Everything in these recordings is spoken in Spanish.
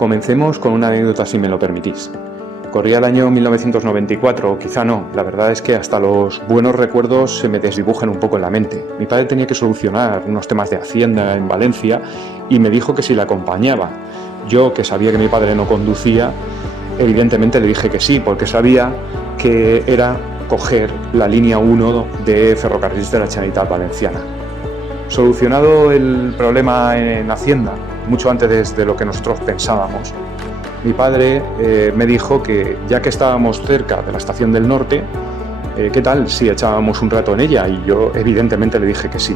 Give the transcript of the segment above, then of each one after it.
Comencemos con una anécdota, si me lo permitís. Corría el año 1994, o quizá no, la verdad es que hasta los buenos recuerdos se me desdibujan un poco en la mente. Mi padre tenía que solucionar unos temas de Hacienda en Valencia y me dijo que si le acompañaba. Yo, que sabía que mi padre no conducía, evidentemente le dije que sí, porque sabía que era coger la línea 1 de Ferrocarriles de la Generalitat Valenciana. Solucionado el problema en Hacienda, mucho antes de lo que nosotros pensábamos, mi padre me dijo que ya que estábamos cerca de la Estación del Norte, ¿qué tal si echábamos un rato en ella? Y yo evidentemente le dije que sí.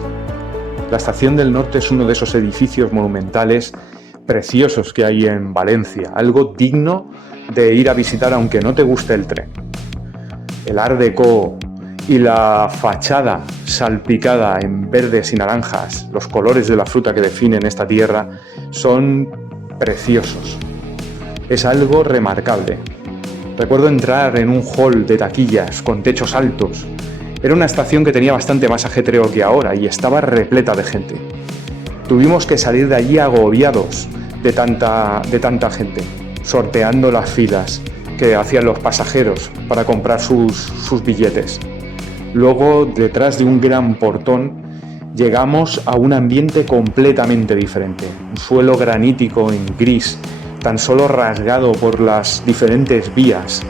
La Estación del Norte es uno de esos edificios monumentales preciosos que hay en Valencia, algo digno de ir a visitar aunque no te guste el tren. El Art Deco y la fachada salpicada en verdes y naranjas, los colores de la fruta que definen esta tierra, son preciosos. Es algo remarcable. Recuerdo entrar en un hall de taquillas con techos altos. Era una estación que tenía bastante más ajetreo que ahora y estaba repleta de gente. Tuvimos que salir de allí agobiados de tanta gente, sorteando las filas que hacían los pasajeros para comprar sus billetes. Luego, detrás de un gran portón, llegamos a un ambiente completamente diferente. Un suelo granítico en gris, tan solo rasgado por las diferentes vías,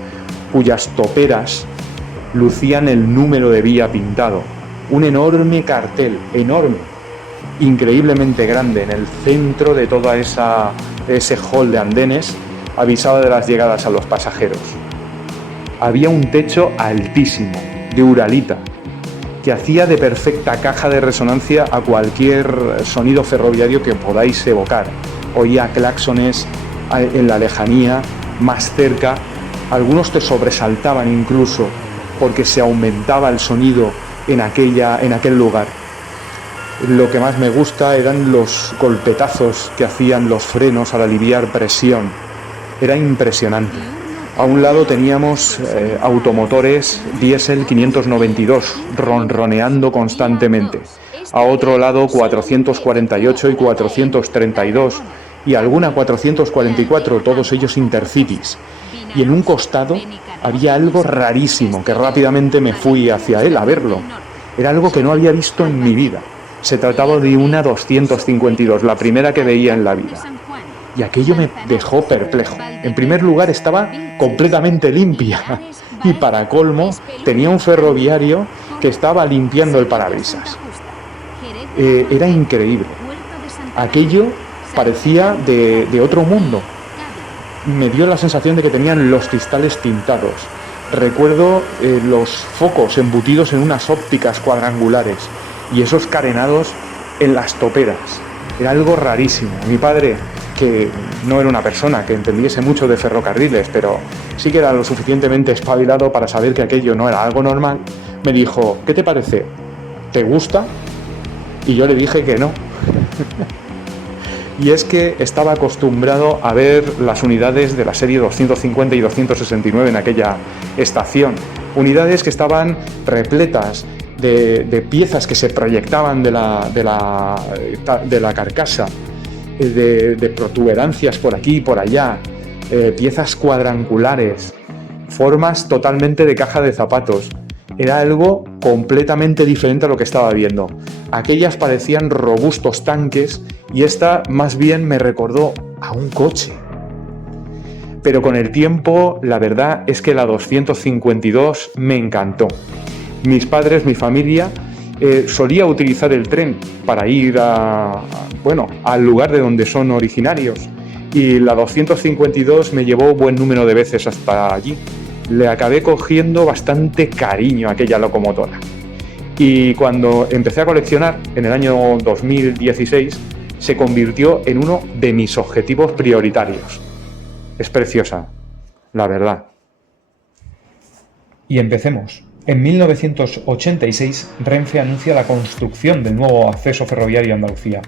cuyas toperas lucían el número de vía pintado. Un enorme cartel, enorme, increíblemente grande, en el centro de toda ese hall de andenes, avisaba de las llegadas a los pasajeros. Había un techo altísimo, de uralita, que hacía de perfecta caja de resonancia a cualquier sonido ferroviario que podáis evocar. Oía claxones en la lejanía, más cerca, algunos te sobresaltaban incluso porque se aumentaba el sonido en aquel lugar. Lo que más me gusta eran los golpetazos que hacían los frenos al aliviar presión. Era impresionante. A un lado teníamos automotores diésel 592 ronroneando constantemente. A otro lado 448 y 432 y alguna 444, todos ellos intercities. Y en un costado había algo rarísimo que rápidamente me fui hacia él a verlo. Era algo que no había visto en mi vida. Se trataba de una 252, la primera que veía en la vida. Y aquello me dejó perplejo. En primer lugar, estaba completamente limpia. Y para colmo, tenía un ferroviario que estaba limpiando el parabrisas. Era increíble. Aquello parecía de otro mundo. Me dio la sensación de que tenían los cristales tintados. Recuerdo los focos embutidos en unas ópticas cuadrangulares y esos carenados en las toperas. Era algo rarísimo. Mi padre, que no era una persona que entendiese mucho de ferrocarriles, pero sí que era lo suficientemente espabilado para saber que aquello no era algo normal, me dijo: ¿qué te parece? ¿Te gusta? Y yo le dije que no. Y es que estaba acostumbrado a ver las unidades de la serie 250 y 269 en aquella estación. Unidades que estaban repletas de piezas que se proyectaban de la carcasa, de protuberancias por aquí y por allá, piezas cuadrangulares, formas totalmente de caja de zapatos. Era algo completamente diferente a lo que estaba viendo. Aquellas parecían robustos tanques y esta más bien me recordó a un coche. Pero con el tiempo, la verdad es que la 252 me encantó. Mis padres, mi familia, solía utilizar el tren para ir al lugar de donde son originarios. Y la 252 me llevó buen número de veces hasta allí. Le acabé cogiendo bastante cariño a aquella locomotora. Y cuando empecé a coleccionar, en el año 2016, se convirtió en uno de mis objetivos prioritarios. Es preciosa, la verdad. Y empecemos. En 1986, Renfe anuncia la construcción del nuevo acceso ferroviario a Andalucía.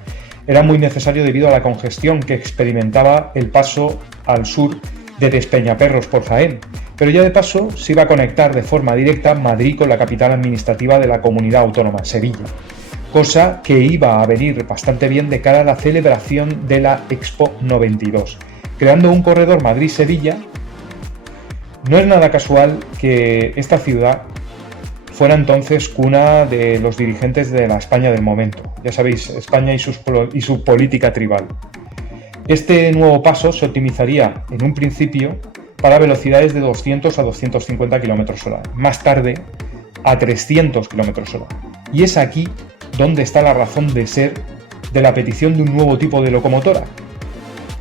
Era muy necesario debido a la congestión que experimentaba el paso al sur de Despeñaperros por Jaén, pero ya de paso se iba a conectar de forma directa Madrid con la capital administrativa de la comunidad autónoma, Sevilla, cosa que iba a venir bastante bien de cara a la celebración de la Expo 92, creando un corredor Madrid-Sevilla. No es nada casual que esta ciudad fuera entonces cuna de los dirigentes de la España del momento. Ya sabéis, España y su política tribal. Este nuevo paso se optimizaría en un principio para velocidades de 200 a 250 km/h, más tarde a 300 km/h. Y es aquí donde está la razón de ser de la petición de un nuevo tipo de locomotora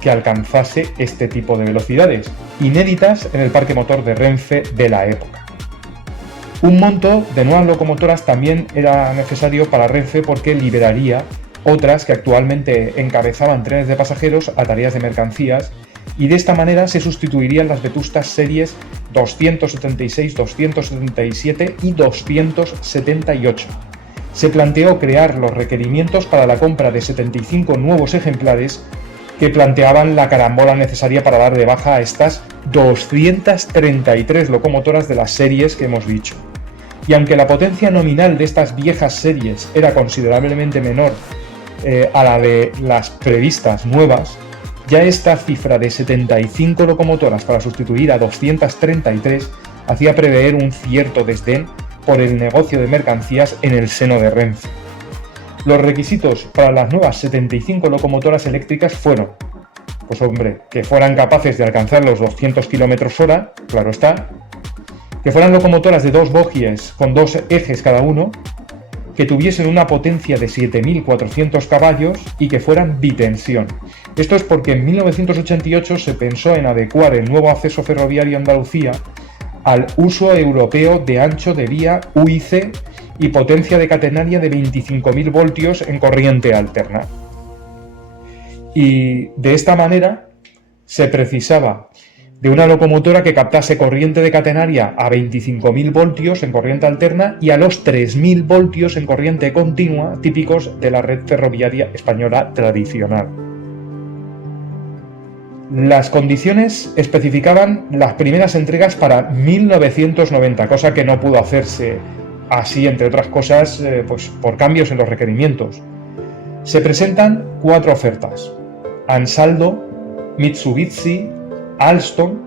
que alcanzase este tipo de velocidades, inéditas en el parque motor de Renfe de la época. Un monto de nuevas locomotoras también era necesario para Renfe porque liberaría otras que actualmente encabezaban trenes de pasajeros a tareas de mercancías, y de esta manera se sustituirían las vetustas series 276, 277 y 278. Se planteó crear los requerimientos para la compra de 75 nuevos ejemplares que planteaban la carambola necesaria para dar de baja a estas 233 locomotoras de las series que hemos dicho. Y aunque la potencia nominal de estas viejas series era considerablemente menor a la de las previstas nuevas, ya esta cifra de 75 locomotoras para sustituir a 233 hacía prever un cierto desdén por el negocio de mercancías en el seno de Renfe. Los requisitos para las nuevas 75 locomotoras eléctricas fueron, pues hombre, que fueran capaces de alcanzar los 200 km/h, claro está, que fueran locomotoras de 2 bogies con 2 ejes cada uno, que tuviesen una potencia de 7.400 caballos y que fueran bitensión. Esto es porque en 1988 se pensó en adecuar el nuevo acceso ferroviario a Andalucía al uso europeo de ancho de vía UIC y potencia de catenaria de 25.000 voltios en corriente alterna. Y de esta manera se precisaba de una locomotora que captase corriente de catenaria a 25.000 voltios en corriente alterna y a los 3.000 voltios en corriente continua, típicos de la red ferroviaria española tradicional. Las condiciones especificaban las primeras entregas para 1990, cosa que no pudo hacerse así, entre otras cosas, pues por cambios en los requerimientos. Se presentan 4 ofertas: Ansaldo, Mitsubishi, Alstom,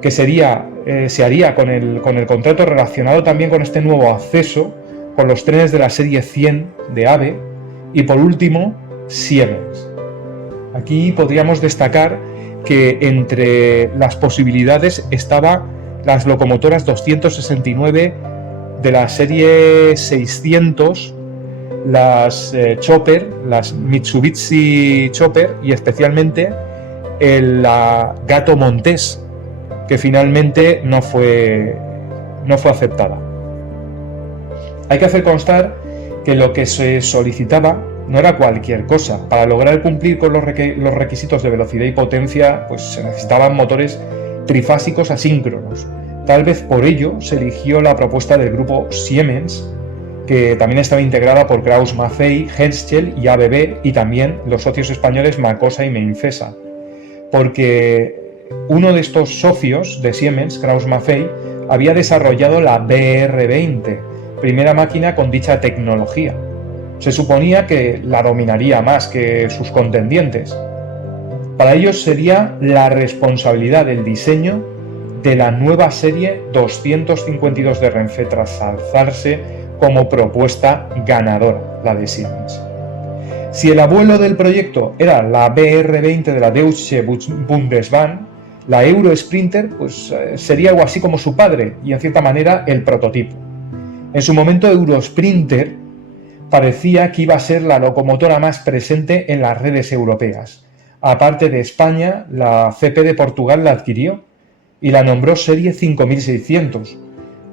que se haría con el contrato relacionado también con este nuevo acceso con los trenes de la serie 100 de AVE, y por último Siemens. Aquí podríamos destacar que entre las posibilidades estaban las locomotoras 269 de la serie 600, las Chopper, las Mitsubishi Chopper, y especialmente la Gato Montés, que finalmente no fue aceptada. Hay que hacer constar que lo que se solicitaba no era cualquier cosa. Para lograr cumplir con los requisitos de velocidad y potencia, pues se necesitaban motores trifásicos asíncronos. Tal vez por ello se eligió la propuesta del grupo Siemens, que también estaba integrada por Krauss-Maffei, Henschel y ABB, y también los socios españoles Macosa y Meinfesa, porque uno de estos socios de Siemens, Krauss-Maffei, había desarrollado la BR-20, primera máquina con dicha tecnología. Se suponía que la dominaría más que sus contendientes. Para ellos sería la responsabilidad del diseño de la nueva serie 252 de Renfe, tras alzarse como propuesta ganadora, la de Siemens. Si el abuelo del proyecto era la BR-20 de la Deutsche Bundesbahn, la Euro Sprinter pues, sería algo así como su padre y en cierta manera el prototipo. En su momento Euro Sprinter parecía que iba a ser la locomotora más presente en las redes europeas. Aparte de España, la CP de Portugal la adquirió y la nombró Serie 5600,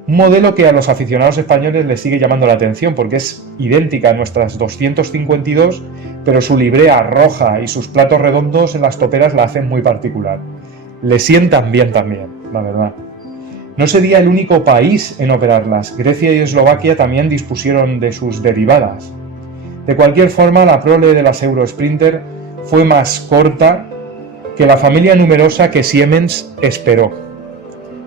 un modelo que a los aficionados españoles les sigue llamando la atención porque es idéntica a nuestras 252, pero su librea roja y sus platos redondos en las toperas la hacen muy particular. Le sientan bien también, la verdad. No sería el único país en operarlas. Grecia y Eslovaquia también dispusieron de sus derivadas. De cualquier forma, la prole de las Euro Sprinter fue más corta que la familia numerosa que Siemens esperó.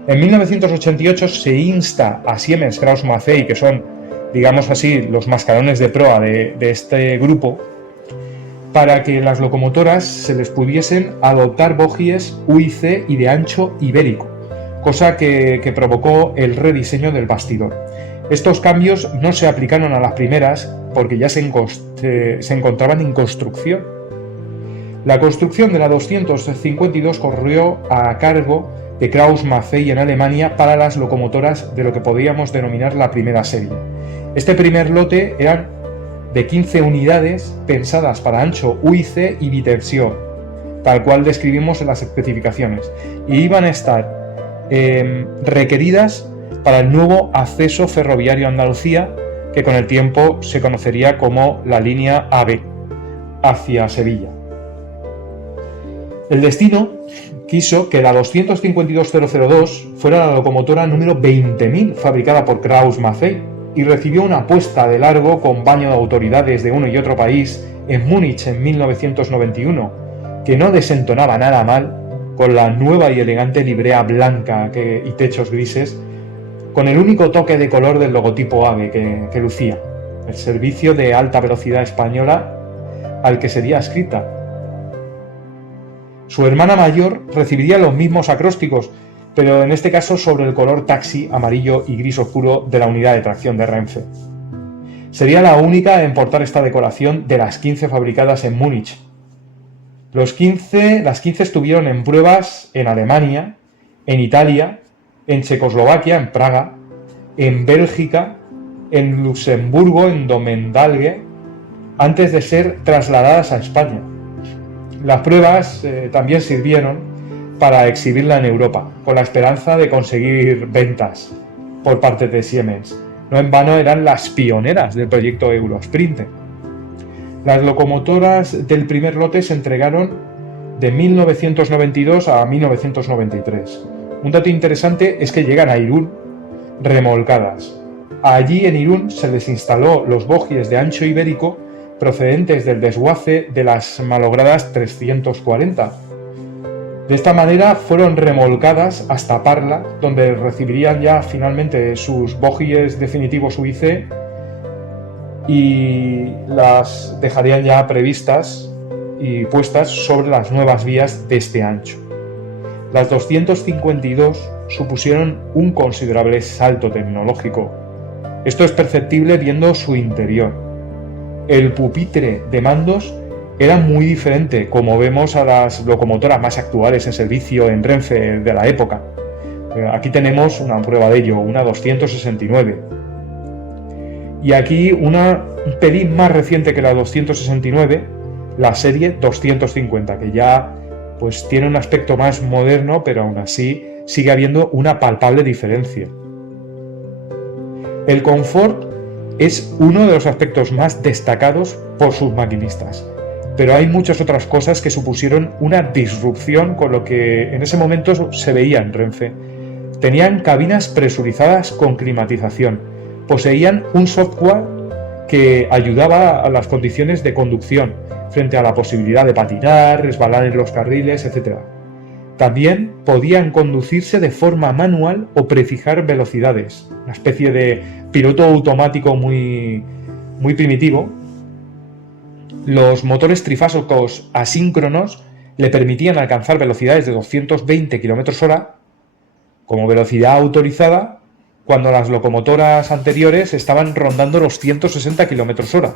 En 1988 se insta a Siemens, Krauss-Maffei, que son, digamos así, los mascarones de proa de este grupo, para que las locomotoras se les pudiesen adoptar bogies UIC y de ancho ibérico, cosa que provocó el rediseño del bastidor. Estos cambios no se aplicaron a las primeras porque ya se encontraban en construcción. La construcción de la 252 corrió a cargo de Krauss-Maffei en Alemania para las locomotoras de lo que podríamos denominar la primera serie. Este primer lote eran de 15 unidades pensadas para ancho UIC y bitensión, tal cual describimos en las especificaciones, y iban a estar requeridas para el nuevo acceso ferroviario a Andalucía, que con el tiempo se conocería como la línea AB, hacia Sevilla. El destino quiso que la 252.002 fuera la locomotora número 20.000 fabricada por Krauss-Maffei y recibió una puesta de largo con baño de autoridades de uno y otro país en Múnich en 1991, que no desentonaba nada mal con la nueva y elegante librea blanca y techos grises, con el único toque de color del logotipo AVE que lucía, el servicio de alta velocidad española al que sería adscrita. Su hermana mayor recibiría los mismos acrósticos, pero en este caso sobre el color taxi amarillo y gris oscuro de la unidad de tracción de Renfe. Sería la única en portar esta decoración de las 15 fabricadas en Múnich. Las 15 estuvieron en pruebas en Alemania, en Italia, en Checoslovaquia, en Praga, en Bélgica, en Luxemburgo, en Domendalge, antes de ser trasladadas a España. Las pruebas también sirvieron para exhibirla en Europa, con la esperanza de conseguir ventas por parte de Siemens. No en vano eran las pioneras del proyecto Eurosprint. Las locomotoras del primer lote se entregaron de 1992 a 1993. Un dato interesante es que llegan a Irún remolcadas. Allí en Irún se les instaló los bogies de ancho ibérico procedentes del desguace de las malogradas 340. De esta manera fueron remolcadas hasta Parla, donde recibirían ya finalmente sus bogies definitivos UIC y las dejarían ya previstas y puestas sobre las nuevas vías de este ancho. Las 252 supusieron un considerable salto tecnológico. Esto es perceptible viendo su interior. El pupitre de mandos era muy diferente, como vemos a las locomotoras más actuales en servicio en Renfe de la época. Aquí tenemos una prueba de ello, una 269. Y aquí un pelín más reciente que la 269, la serie 250, que ya pues tiene un aspecto más moderno, pero aún así sigue habiendo una palpable diferencia. El confort es uno de los aspectos más destacados por sus maquinistas, pero hay muchas otras cosas que supusieron una disrupción con lo que en ese momento se veía en Renfe. Tenían cabinas presurizadas con climatización, poseían un software que ayudaba a las condiciones de conducción frente a la posibilidad de patinar, resbalar en los carriles, etc. También podían conducirse de forma manual o prefijar velocidades, una especie de piloto automático muy primitivo. Los motores trifásicos asíncronos le permitían alcanzar velocidades de 220 km/h como velocidad autorizada, cuando las locomotoras anteriores estaban rondando los 160 km/h.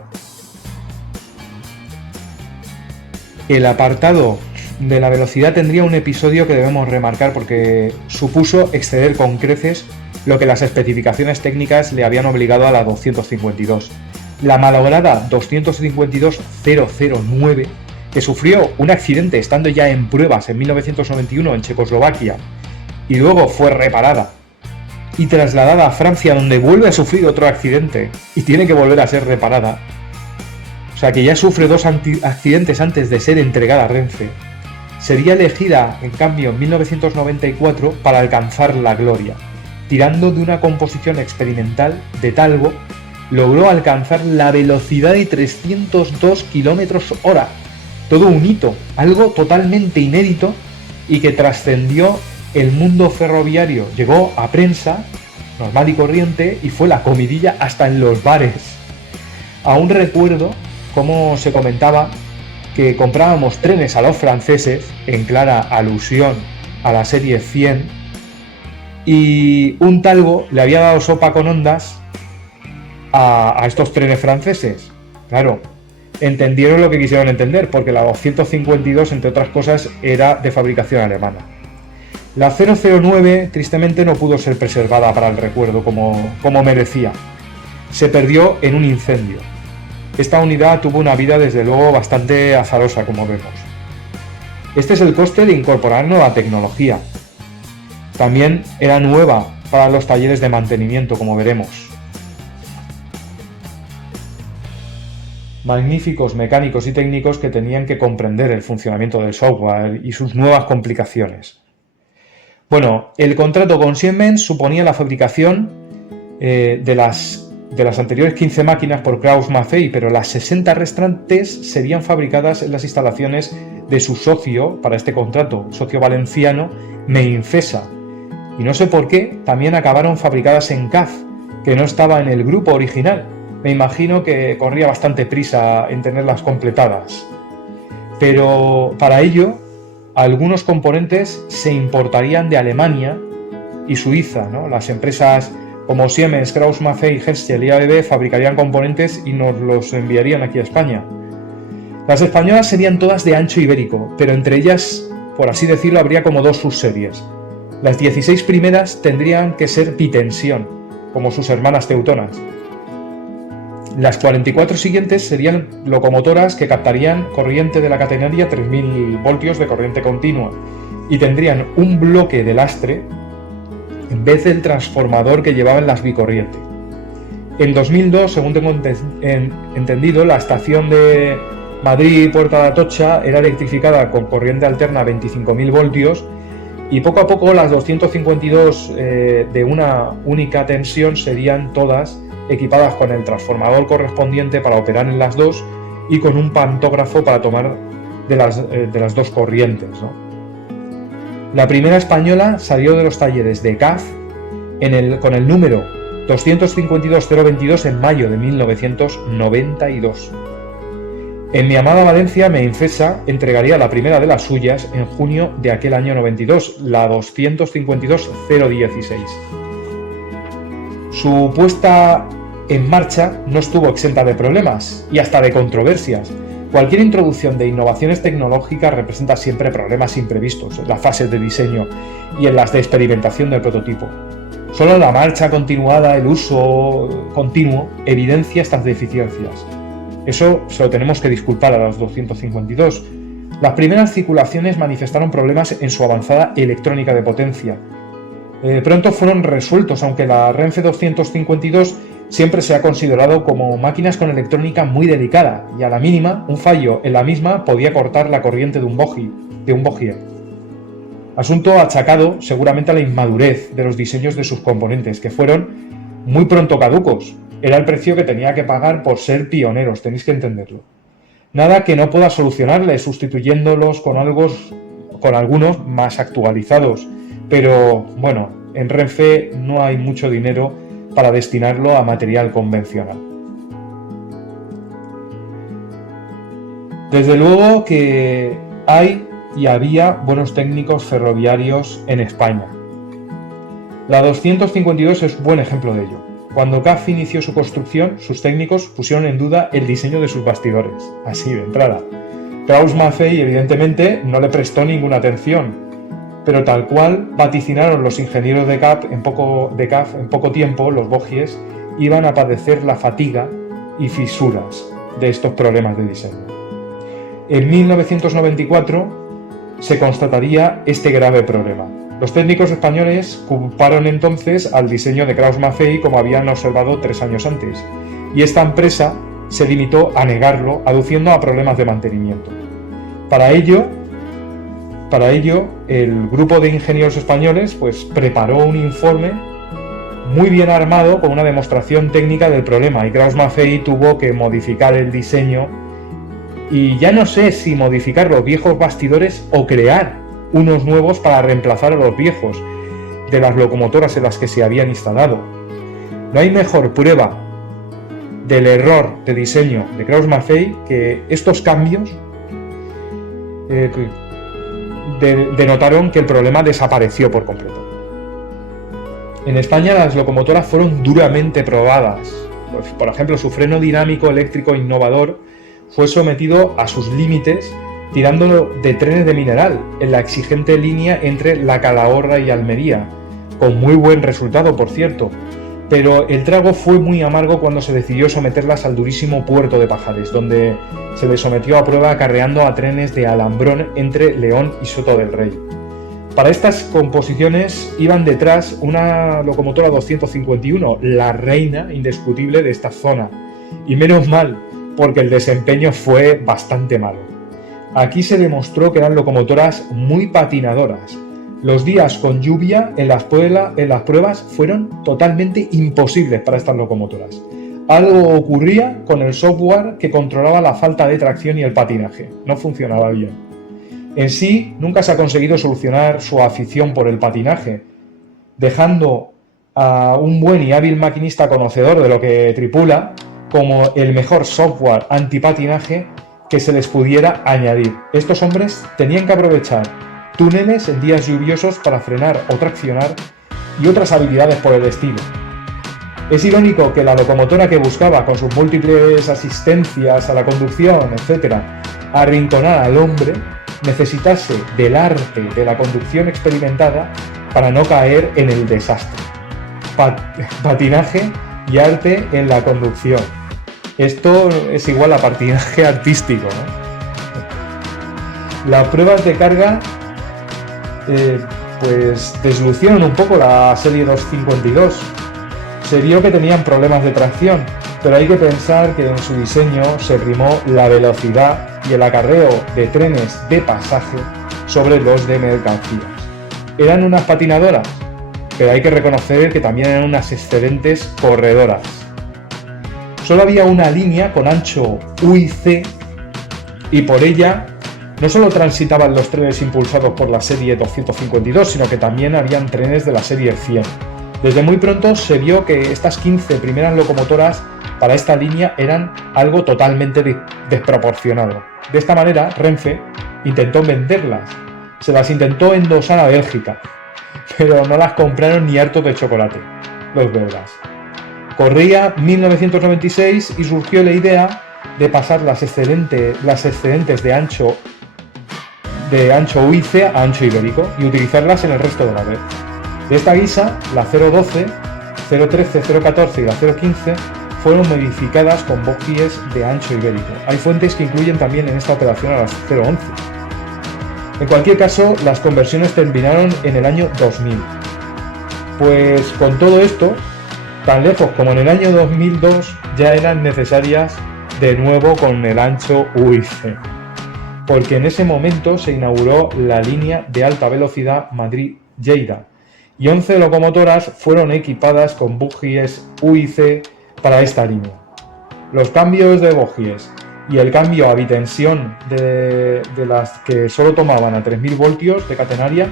El apartado de la velocidad tendría un episodio que debemos remarcar porque supuso exceder con creces lo que las especificaciones técnicas le habían obligado a la 252. La malograda 252.009, que sufrió un accidente estando ya en pruebas en 1991 en Checoslovaquia y luego fue reparada y trasladada a Francia, donde vuelve a sufrir otro accidente y tiene que volver a ser reparada. O sea que ya sufre dos accidentes antes de ser entregada a Renfe. Sería elegida, en cambio, en 1994 para alcanzar la gloria. Tirando de una composición experimental de Talgo, logró alcanzar la velocidad de 302 km/h. Todo un hito, algo totalmente inédito y que trascendió el mundo ferroviario. Llegó a prensa, normal y corriente, y fue la comidilla hasta en los bares. Aún recuerdo cómo se comentaba que comprábamos trenes a los franceses, en clara alusión a la serie 100, y un talgo le había dado sopa con ondas a estos trenes franceses. Claro, entendieron lo que quisieron entender, porque la 252, entre otras cosas, era de fabricación alemana. La 009, tristemente, no pudo ser preservada para el recuerdo como merecía. Se perdió en un incendio. Esta unidad tuvo una vida, desde luego, bastante azarosa, como vemos. Este es el coste de incorporar nueva tecnología. También era nueva para los talleres de mantenimiento, como veremos. Magníficos mecánicos y técnicos que tenían que comprender el funcionamiento del software y sus nuevas complicaciones. Bueno, el contrato con Siemens suponía la fabricación de las anteriores 15 máquinas por Krauss-Maffei, pero las 60 restantes serían fabricadas en las instalaciones de su socio para este contrato, socio valenciano, Meinfesa. Y no sé por qué, también acabaron fabricadas en CAF, que no estaba en el grupo original. Me imagino que corría bastante prisa en tenerlas completadas. Pero para ello, algunos componentes se importarían de Alemania y Suiza, ¿no? Las empresas como Siemens, Krauss-Maffei, Henschel y ABB fabricarían componentes y nos los enviarían aquí a España. Las españolas serían todas de ancho ibérico, pero entre ellas, por así decirlo, habría como dos subseries. Las 16 primeras tendrían que ser bitensión, como sus hermanas teutonas. Las 44 siguientes serían locomotoras que captarían corriente de la catenaria 3000 voltios de corriente continua y tendrían un bloque de lastre en vez del transformador que llevaban las bicorriente. En 2002, según tengo entendido, la estación de Madrid-Puerta de Atocha era electrificada con corriente alterna a 25.000 voltios y poco a poco las 252 de una única tensión serían todas equipadas con el transformador correspondiente para operar en las dos y con un pantógrafo para tomar de las dos corrientes, ¿no? La primera española salió de los talleres de CAF con el número 252022 en mayo de 1992. En mi amada Valencia, Meinfesa entregaría la primera de las suyas en junio de aquel año 92, la 252016. Su puesta en marcha no estuvo exenta de problemas y hasta de controversias. Cualquier introducción de innovaciones tecnológicas representa siempre problemas imprevistos en las fases de diseño y en las de experimentación del prototipo. Solo la marcha continuada, el uso continuo, evidencia estas deficiencias. Eso se lo tenemos que disculpar a los 252. Las primeras circulaciones manifestaron problemas en su avanzada electrónica de potencia. Pronto fueron resueltos, aunque la Renfe 252 siempre se ha considerado como máquinas con electrónica muy delicada y a la mínima, un fallo en la misma podía cortar la corriente de un bogie. Asunto achacado seguramente a la inmadurez de los diseños de sus componentes, que fueron muy pronto caducos. Era el precio que tenía que pagar por ser pioneros, tenéis que entenderlo. Nada que no pueda solucionarle sustituyéndolos con algunos más actualizados, pero bueno, en Renfe no hay mucho dinero para destinarlo a material convencional. Desde luego que hay y había buenos técnicos ferroviarios en España. La 252 es un buen ejemplo de ello. Cuando CAF inició su construcción, sus técnicos pusieron en duda el diseño de sus bastidores, así de entrada. Krauss-Maffei evidentemente no le prestó ninguna atención, pero tal cual vaticinaron los ingenieros de CAF en poco tiempo, los bogies iban a padecer la fatiga y fisuras de estos problemas de diseño. En 1994 se constataría este grave problema. Los técnicos españoles culparon entonces al diseño de Krauss-Maffei como habían observado 3 años antes, y esta empresa se limitó a negarlo, aduciendo a problemas de mantenimiento. Para ello, el grupo de ingenieros españoles preparó un informe muy bien armado con una demostración técnica del problema, y Krauss-Maffei tuvo que modificar el diseño, y ya no sé si modificar los viejos bastidores o crear unos nuevos para reemplazar a los viejos de las locomotoras en las que se habían instalado. No hay mejor prueba del error de diseño de Krauss-Maffei que estos cambios denotaron que el problema desapareció por completo. En España las locomotoras fueron duramente probadas. Pues, por ejemplo, su freno dinámico eléctrico innovador fue sometido a sus límites tirándolo de trenes de mineral en la exigente línea entre La Calahorra y Almería, con muy buen resultado, por cierto, pero el trago fue muy amargo cuando se decidió someterlas al durísimo puerto de Pajares, donde se les sometió a prueba acarreando a trenes de alambrón entre León y Soto del Rey. Para estas composiciones iban detrás una locomotora 251, la reina indiscutible de esta zona, y menos mal, porque el desempeño fue bastante malo. Aquí se demostró que eran locomotoras muy patinadoras. Los días con lluvia en las pruebas fueron totalmente imposibles para estas locomotoras. Algo ocurría con el software que controlaba la falta de tracción y el patinaje. No funcionaba bien. En sí, nunca se ha conseguido solucionar su afición por el patinaje, dejando a un buen y hábil maquinista conocedor de lo que tripula como el mejor software antipatinaje que se les pudiera añadir. Estos hombres tenían que aprovechar túneles en días lluviosos para frenar o traccionar y otras habilidades por el estilo. Es irónico que la locomotora que buscaba con sus múltiples asistencias a la conducción, etc., arrinconar al hombre, necesitase del arte de la conducción experimentada para no caer en el desastre. Patinaje y arte en la conducción. Esto es igual a patinaje artístico, ¿no? Las pruebas de carga pues deslucieron un poco la serie 252. Se vio que tenían problemas de tracción, pero hay que pensar que en su diseño se primó la velocidad y el acarreo de trenes de pasaje sobre los de mercancías. Eran unas patinadoras, pero hay que reconocer que también eran unas excelentes corredoras. Solo había una línea con ancho U y C y por ella no solo transitaban los trenes impulsados por la serie 252, sino que también habían trenes de la serie 100. Desde muy pronto se vio que estas 15 primeras locomotoras para esta línea eran algo totalmente desproporcionado. De esta manera, Renfe intentó venderlas. Se las intentó endosar a Bélgica, pero no las compraron ni hartos de chocolate, los belgas. Corría 1996 y surgió la idea de pasar las excedentes de ancho UIC a ancho ibérico y utilizarlas en el resto de la red. De esta guisa, la 012, 013, 014 y la 015 fueron modificadas con bogies de ancho ibérico. Hay fuentes que incluyen también en esta operación a las 011. En cualquier caso, las conversiones terminaron en el año 2000. Pues con todo esto, tan lejos como en el año 2002, ya eran necesarias de nuevo con el ancho UIC, porque en ese momento se inauguró la línea de alta velocidad Madrid-Lleida y 11 locomotoras fueron equipadas con bogies UIC para esta línea. Los cambios de bogies y el cambio a bitensión de las que solo tomaban a 3000 voltios de catenaria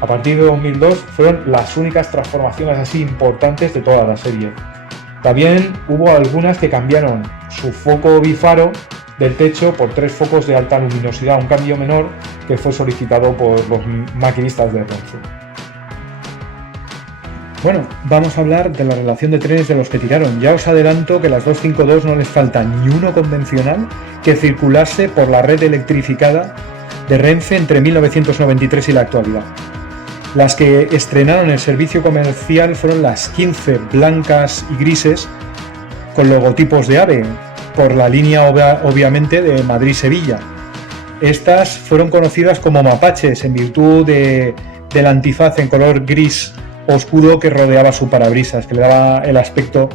a partir de 2002 fueron las únicas transformaciones así importantes de toda la serie. También hubo algunas que cambiaron su foco bifaro del techo por 3 focos de alta luminosidad, un cambio menor que fue solicitado por los maquinistas de Renfe. Bueno, vamos a hablar de la relación de trenes de los que tiraron. Ya os adelanto que las 252 no les falta ni uno convencional que circulase por la red electrificada de Renfe entre 1993 y la actualidad. Las que estrenaron el servicio comercial fueron las 15 blancas y grises con logotipos de AVE, por la línea obviamente de Madrid-Sevilla. Estas fueron conocidas como mapaches en virtud del antifaz en color gris oscuro que rodeaba su parabrisas, que le daba el aspecto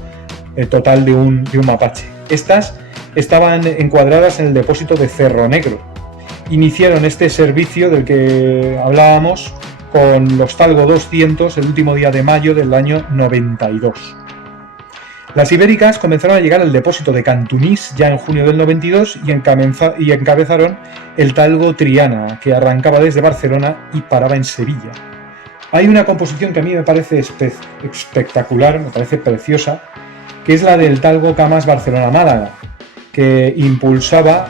total de un mapache. Estas estaban encuadradas en el depósito de Cerro Negro. Iniciaron este servicio del que hablábamos con los Talgo 200 el último día de mayo del año 92. Las ibéricas comenzaron a llegar al depósito de Cantunís ya en junio del 92 y encabezaron el Talgo Triana, que arrancaba desde Barcelona y paraba en Sevilla. Hay una composición que a mí me parece espectacular, me parece preciosa, que es la del Talgo Camas Barcelona-Málaga, que impulsaba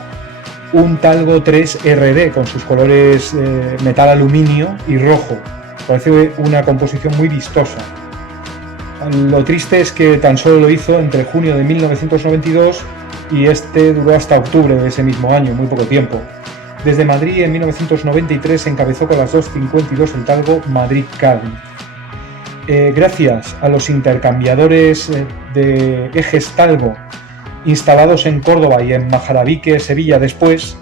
un Talgo 3 RD con sus colores metal aluminio y rojo. Parece una composición muy vistosa. Lo triste es que tan solo lo hizo entre junio de 1992 y este duró hasta octubre de ese mismo año, muy poco tiempo. Desde Madrid en 1993 se encabezó con las 252 el Talgo Madrid-Cádiz. Gracias a los intercambiadores de ejes Talgo instalados en Córdoba y en Majarabique, Sevilla después,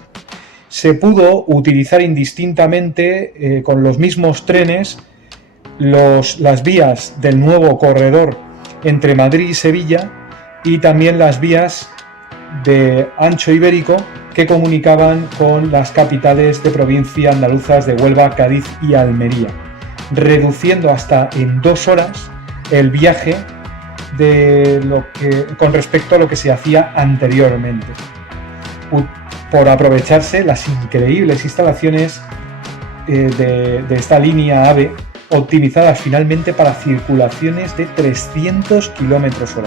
se pudo utilizar indistintamente con los mismos trenes las vías del nuevo corredor entre Madrid y Sevilla y también las vías de ancho ibérico que comunicaban con las capitales de provincia andaluzas de Huelva, Cádiz y Almería, reduciendo hasta en 2 horas el viaje con respecto a lo que se hacía anteriormente, por aprovecharse las increíbles instalaciones de esta línea AVE, optimizadas finalmente para circulaciones de 300 km/h.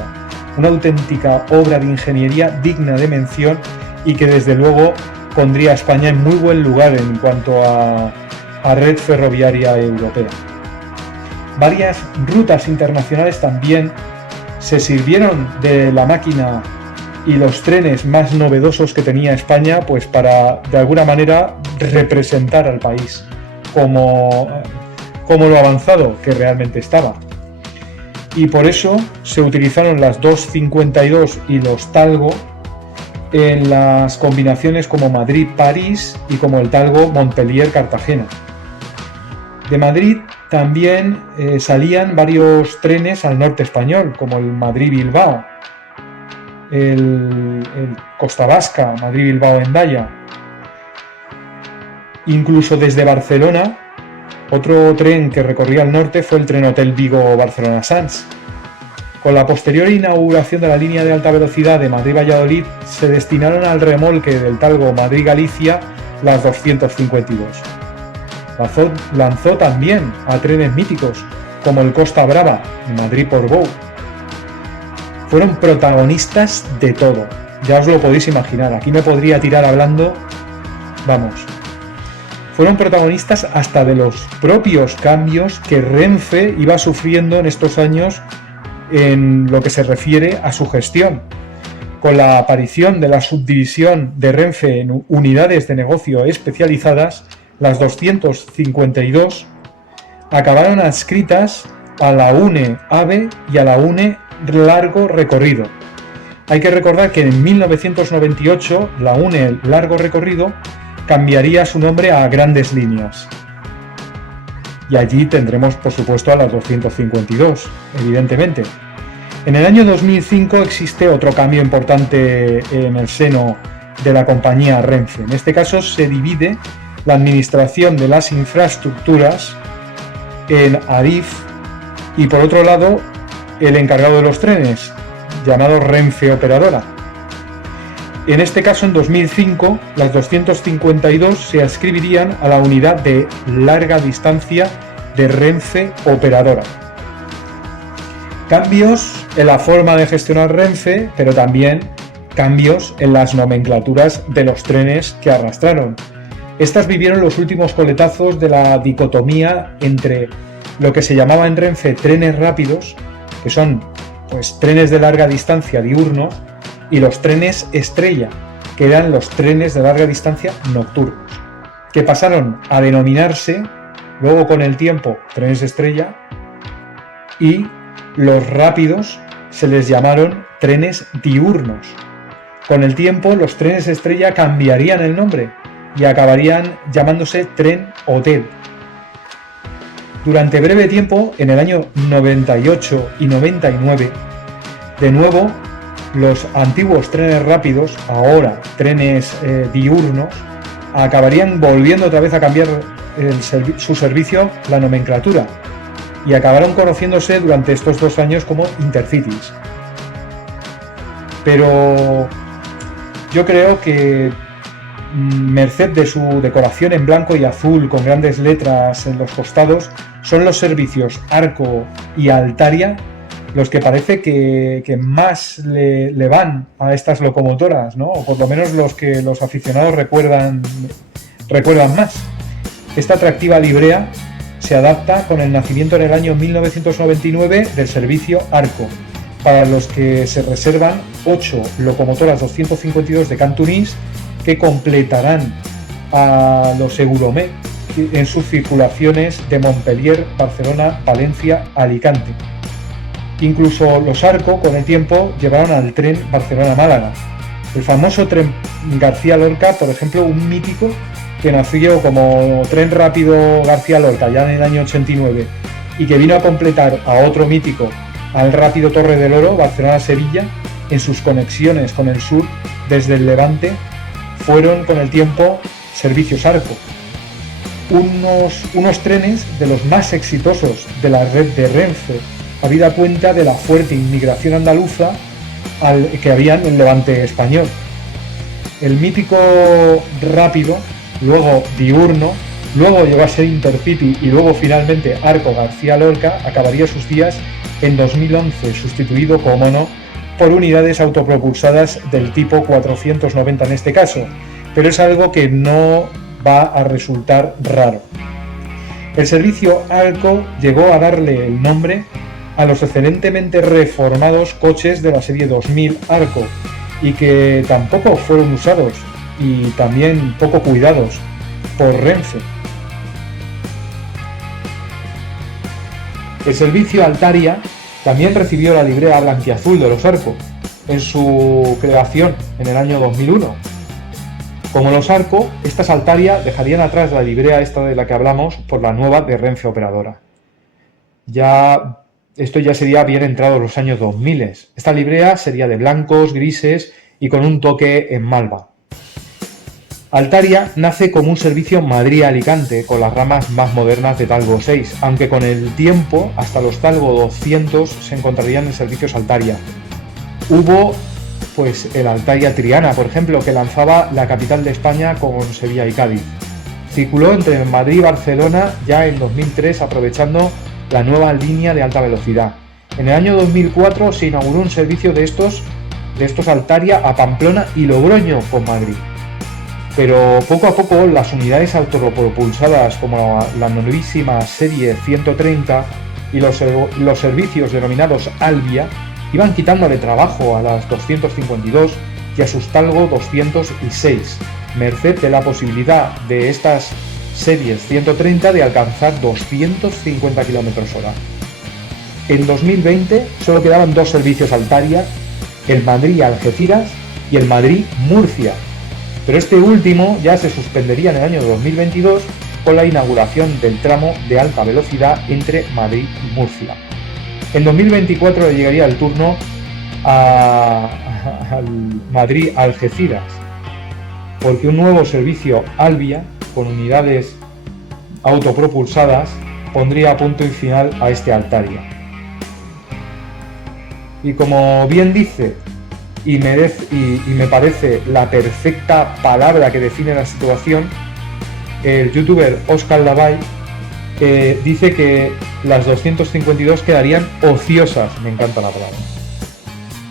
Una auténtica obra de ingeniería digna de mención y que desde luego pondría a España en muy buen lugar en cuanto a red ferroviaria europea. Varias rutas internacionales también se sirvieron de la máquina y los trenes más novedosos que tenía España, pues para de alguna manera representar al país como lo avanzado que realmente estaba. Y por eso se utilizaron las 252 y los Talgo en las combinaciones como Madrid-París y como el Talgo Montpellier-Cartagena. De Madrid también salían varios trenes al norte español, como el Madrid-Bilbao, el Costa Vasca, Madrid-Bilbao-Hendaya. Incluso desde Barcelona, otro tren que recorría el norte fue el Tren Hotel Vigo-Barcelona-Sants. Con la posterior inauguración de la línea de alta velocidad de Madrid-Valladolid, se destinaron al remolque del Talgo Madrid-Galicia las 252. Lanzó también a trenes míticos como el Costa Brava y Madrid-Portbou. Fueron protagonistas de todo, ya os lo podéis imaginar, aquí me podría tirar hablando, vamos. Fueron protagonistas hasta de los propios cambios que Renfe iba sufriendo en estos años en lo que se refiere a su gestión. Con la aparición de la subdivisión de Renfe en unidades de negocio especializadas, las 252 acabaron adscritas a la UNE AVE y a la UNE Largo Recorrido. Hay que recordar que en 1998 la UNE Largo Recorrido cambiaría su nombre a Grandes Líneas. Y allí tendremos, por supuesto, a las 252, evidentemente. En el año 2005 existe otro cambio importante en el seno de la compañía Renfe. En este caso se divide la administración de las infraestructuras en Adif y, por otro lado, el encargado de los trenes, llamado Renfe Operadora. En este caso, en 2005, las 252 se adscribirían a la unidad de larga distancia de Renfe Operadora. Cambios en la forma de gestionar Renfe, pero también cambios en las nomenclaturas de los trenes que arrastraron. Estas vivieron los últimos coletazos de la dicotomía entre lo que se llamaba en Renfe trenes rápidos, que son pues trenes de larga distancia diurnos, y los trenes estrella, que eran los trenes de larga distancia nocturnos, que pasaron a denominarse luego con el tiempo trenes estrella, y los rápidos se les llamaron trenes diurnos. Con el tiempo los trenes estrella cambiarían el nombre y acabarían llamándose tren hotel. Durante breve tiempo, en el año 98 y 99, de nuevo los antiguos trenes rápidos, ahora trenes diurnos, acabarían volviendo otra vez a cambiar su servicio, la nomenclatura, y acabaron conociéndose durante estos 2 años como Intercities. Pero yo creo que, merced de su decoración en blanco y azul con grandes letras en los costados, son los servicios Arco y Altaria los que parece que más le van a estas locomotoras, ¿no? O por lo menos los que los aficionados recuerdan más. Esta atractiva librea se adapta con el nacimiento en el año 1999 del servicio Arco, para los que se reservan 8 locomotoras 252 de Cantunís que completarán a los Euromec en sus circulaciones de Montpellier, Barcelona, Valencia, Alicante. Incluso los Arco, con el tiempo, llevaron al tren Barcelona-Málaga. El famoso tren García Lorca, por ejemplo, un mítico que nació como tren rápido García Lorca ya en el año 89 y que vino a completar a otro mítico, al rápido Torre del Oro, Barcelona-Sevilla, en sus conexiones con el sur desde el Levante, fueron con el tiempo servicios Arco. Unos trenes de los más exitosos de la red de Renfe, habida cuenta de la fuerte inmigración andaluza que había en el Levante español. El mítico rápido, luego diurno, luego llegó a ser Intercity y luego finalmente Arco García Lorca acabaría sus días en 2011, sustituido, como no, por unidades autopropulsadas del tipo 490 en este caso, pero es algo que no va a resultar raro. El servicio Arco llegó a darle el nombre a los excelentemente reformados coches de la serie 2000 Arco y que tampoco fueron usados y también poco cuidados por Renfe. El servicio Altaria también recibió la librea blanquiazul de los Arco en su creación en el año 2001. Como los Arco, estas Altaria dejarían atrás la librea esta de la que hablamos por la nueva de Renfe Operadora. Esto ya sería bien entrados los años 2000. Esta librea sería de blancos, grises y con un toque en malva. Altaria nace como un servicio Madrid-Alicante con las ramas más modernas de Talgo 6, aunque con el tiempo hasta los Talgo 200 se encontrarían en servicios Altaria. Hubo pues el Altaria Triana, por ejemplo, que lanzaba la capital de España con Sevilla y Cádiz. Circuló entre Madrid y Barcelona ya en 2003 aprovechando la nueva línea de alta velocidad. En el año 2004 se inauguró un servicio de estos Altaria a Pamplona y Logroño con Madrid. Pero poco a poco las unidades autopropulsadas como la nuevísima serie 130 y los servicios denominados Albia iban quitándole trabajo a las 252 y a sus Talgo 206, merced de la posibilidad de estas series 130 de alcanzar 250 km/h. En 2020 solo quedaban 2 servicios Altaria, el Madrid-Algeciras y el Madrid-Murcia, pero este último ya se suspendería en el año 2022 con la inauguración del tramo de alta velocidad entre Madrid y Murcia. En 2024 le llegaría el turno al Madrid-Algeciras, porque un nuevo servicio Albia con unidades autopropulsadas pondría punto y final a este Altaria. Y como bien dice, y me parece la perfecta palabra que define la situación, el youtuber Oscar Lavall dice que las 252 quedarían ociosas, me encanta la palabra.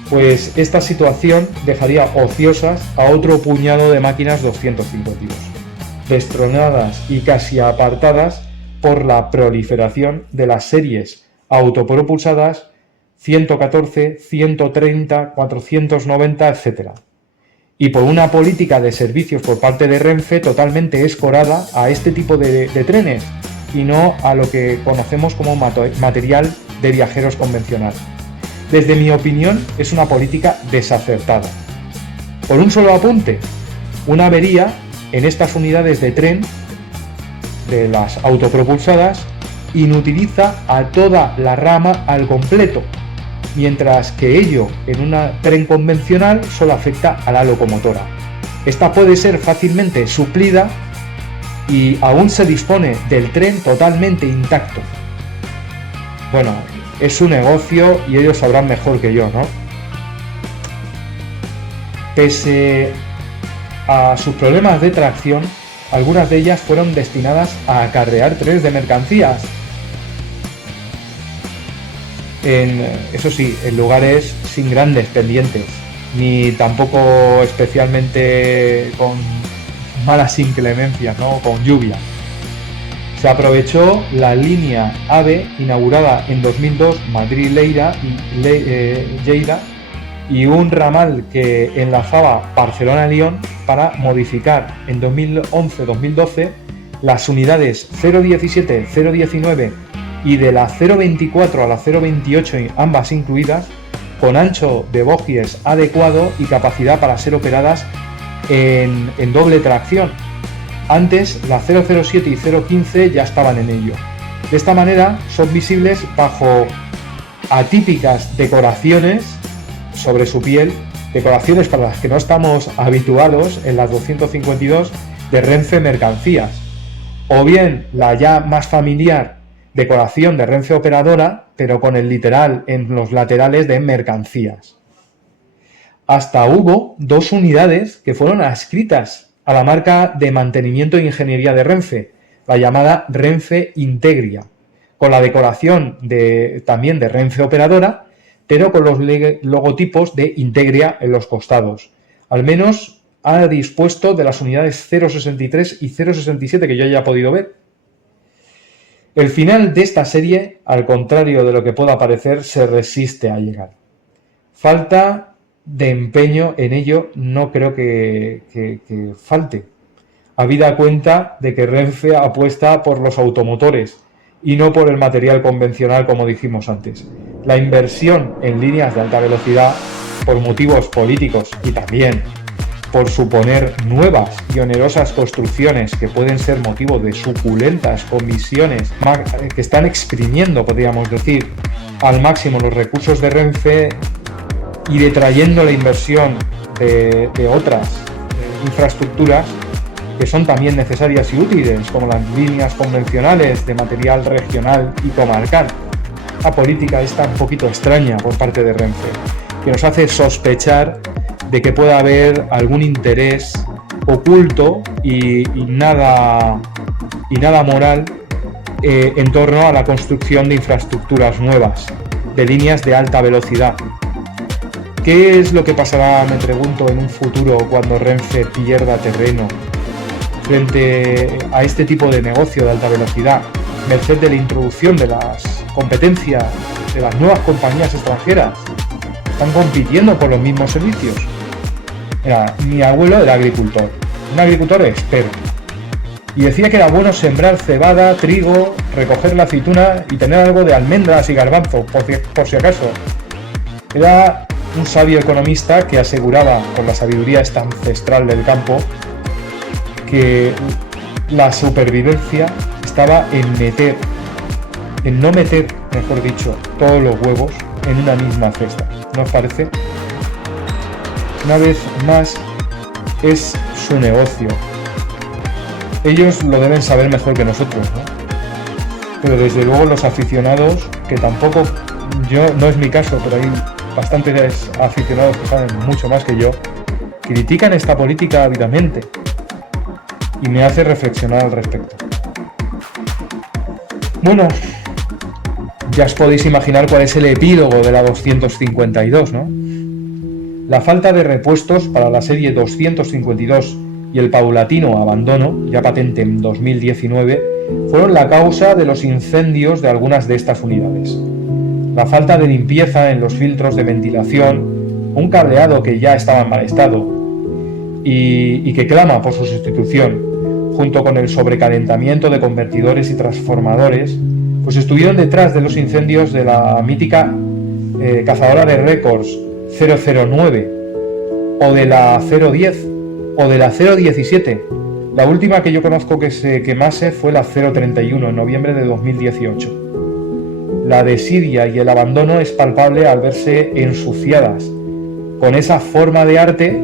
Pues esta situación dejaría ociosas a otro puñado de máquinas 252, destronadas y casi apartadas por la proliferación de las series autopropulsadas 114, 130, 490, etc. Y por una política de servicios por parte de Renfe totalmente escorada a este tipo de trenes y no a lo que conocemos como material de viajeros convencional. Desde mi opinión, es una política desacertada. Por un solo apunte, una avería en estas unidades de tren, de las autopropulsadas, inutiliza a toda la rama al completo, mientras que ello en un tren convencional solo afecta a la locomotora. Esta puede ser fácilmente suplida y aún se dispone del tren totalmente intacto. Bueno, es su negocio y ellos sabrán mejor que yo, ¿no? Pese a sus problemas de tracción, algunas de ellas fueron destinadas a acarrear trenes de mercancías. eso sí, en lugares sin grandes pendientes, ni tampoco especialmente con malas inclemencias, ¿no? Con lluvia. Se aprovechó la línea AVE inaugurada en 2002 Madrid-Lleida y un ramal que enlazaba Barcelona-Lyon para modificar en 2011-2012 las unidades 017, 019 y de la 024 a la 028, ambas incluidas, con ancho de bogies adecuado y capacidad para ser operadas en doble tracción. Antes, la 007 y 015 ya estaban en ello. De esta manera son visibles bajo atípicas decoraciones sobre su piel, decoraciones para las que no estamos habituados en las 252 de Renfe Mercancías, o bien la ya más familiar decoración de Renfe Operadora, pero con el literal en los laterales de Mercancías. Hasta hubo 2 unidades que fueron adscritas a la marca de mantenimiento e ingeniería de Renfe, la llamada Renfe Integria, con la decoración también de Renfe Operadora, pero con los logotipos de Integria en los costados. Al menos ha dispuesto de las unidades 063 y 067 que yo haya podido ver. El final de esta serie, al contrario de lo que pueda parecer, se resiste a llegar. Falta de empeño en ello, no creo que falte, habida cuenta de que Renfe apuesta por los automotores y no por el material convencional, como dijimos antes. La inversión en líneas de alta velocidad, por motivos políticos y también por suponer nuevas y onerosas construcciones que pueden ser motivo de suculentas comisiones que están exprimiendo, podríamos decir, al máximo los recursos de Renfe y detrayendo la inversión de otras infraestructuras que son también necesarias y útiles, como las líneas convencionales de material regional y comarcal. La política está un poquito extraña por parte de Renfe, que nos hace sospechar de que pueda haber algún interés oculto y nada moral en torno a la construcción de infraestructuras nuevas, de líneas de alta velocidad. ¿Qué es lo que pasará, me pregunto, en un futuro cuando Renfe pierda terreno frente a este tipo de negocio de alta velocidad, merced de la introducción de las competencias de las nuevas compañías extranjeras? Están compitiendo por los mismos servicios. Mira, mi abuelo era agricultor, un agricultor experto, y decía que era bueno sembrar cebada, trigo, recoger la aceituna y tener algo de almendras y garbanzos, por si acaso. Era un sabio economista que aseguraba, con la sabiduría esta ancestral del campo, que la supervivencia estaba en no meter, mejor dicho, todos los huevos en una misma cesta. ¿No os parece? Una vez más, es su negocio. Ellos lo deben saber mejor que nosotros, ¿no? Pero desde luego los aficionados, que tampoco, no es mi caso, pero hay bastantes aficionados que saben mucho más que yo, critican esta política ávidamente y me hace reflexionar al respecto. Bueno, ya os podéis imaginar cuál es el epílogo de la 252, ¿no? La falta de repuestos para la serie 252 y el paulatino abandono, ya patente en 2019, fueron la causa de los incendios de algunas de estas unidades. La falta de limpieza en los filtros de ventilación, un cableado que ya estaba en mal estado y que clama por su sustitución, junto con el sobrecalentamiento de convertidores y transformadores, pues estuvieron detrás de los incendios de la mítica cazadora de récords 009, o de la 010, o de la 017. La última que yo conozco que se quemase fue la 031, en noviembre de 2018. La desidia y el abandono es palpable al verse ensuciadas, con esa forma de arte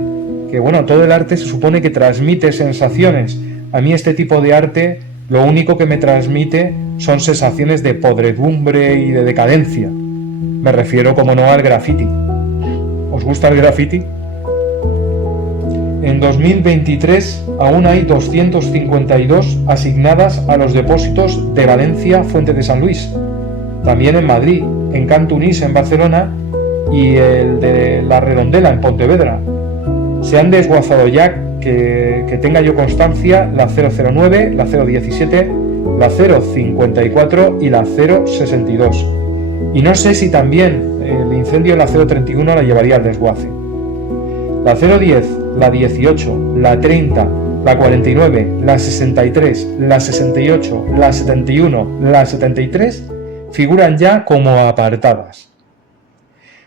que, bueno, todo el arte se supone que transmite sensaciones. A mí este tipo de arte lo único que me transmite son sensaciones de podredumbre y de decadencia. Me refiero, como no, al graffiti. ¿Os gusta el graffiti? En 2023 aún hay 252 asignadas a los depósitos de Valencia, Fuente de San Luis. También en Madrid, en Cantunís, en Barcelona, y el de La Redondela, en Pontevedra. Se han desguazado ya, que tenga yo constancia, la 009, la 017, la 054 y la 062. Y no sé si también el incendio en la 031 la llevaría al desguace. La 010, la 18, la 30, la 49, la 63, la 68, la 71, la 73 figuran ya como apartadas.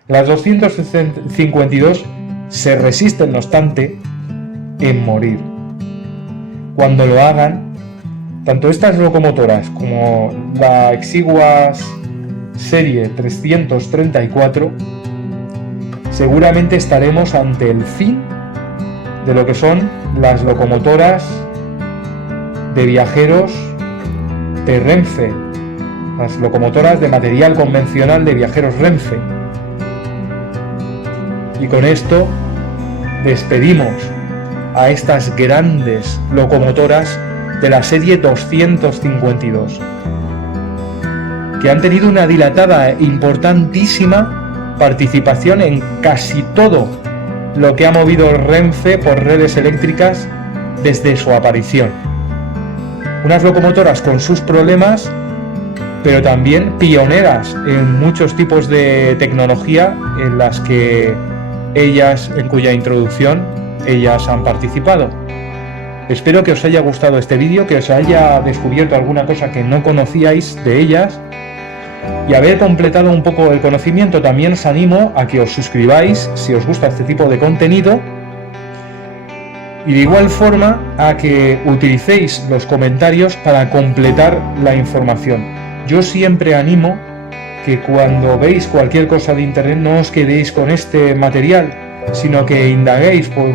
Las 252 se resisten, no obstante, en morir. Cuando lo hagan, tanto estas locomotoras como la exigua serie 334, seguramente estaremos ante el fin de lo que son las locomotoras de viajeros de Renfe, las locomotoras de material convencional de viajeros Renfe. Y con esto despedimos a estas grandes locomotoras de la serie 252, que han tenido una dilatada e importantísima participación en casi todo lo que ha movido Renfe por redes eléctricas desde su aparición. Unas locomotoras con sus problemas, pero también pioneras en muchos tipos de tecnología en las que en cuya introducción ellas han participado. Espero que os haya gustado este vídeo, que os haya descubierto alguna cosa que no conocíais de ellas y haber completado un poco el conocimiento. También os animo a que os suscribáis si os gusta este tipo de contenido, y de igual forma a que utilicéis los comentarios para completar la información. Yo siempre animo que cuando veis cualquier cosa de internet no os quedéis con este material, sino que indaguéis por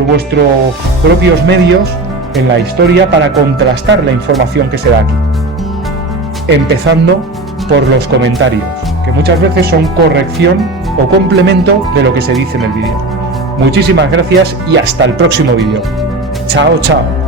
vuestros propios medios en la historia para contrastar la información que se da aquí. Empezando por los comentarios, que muchas veces son corrección o complemento de lo que se dice en el vídeo. Muchísimas gracias y hasta el próximo vídeo. Chao, chao.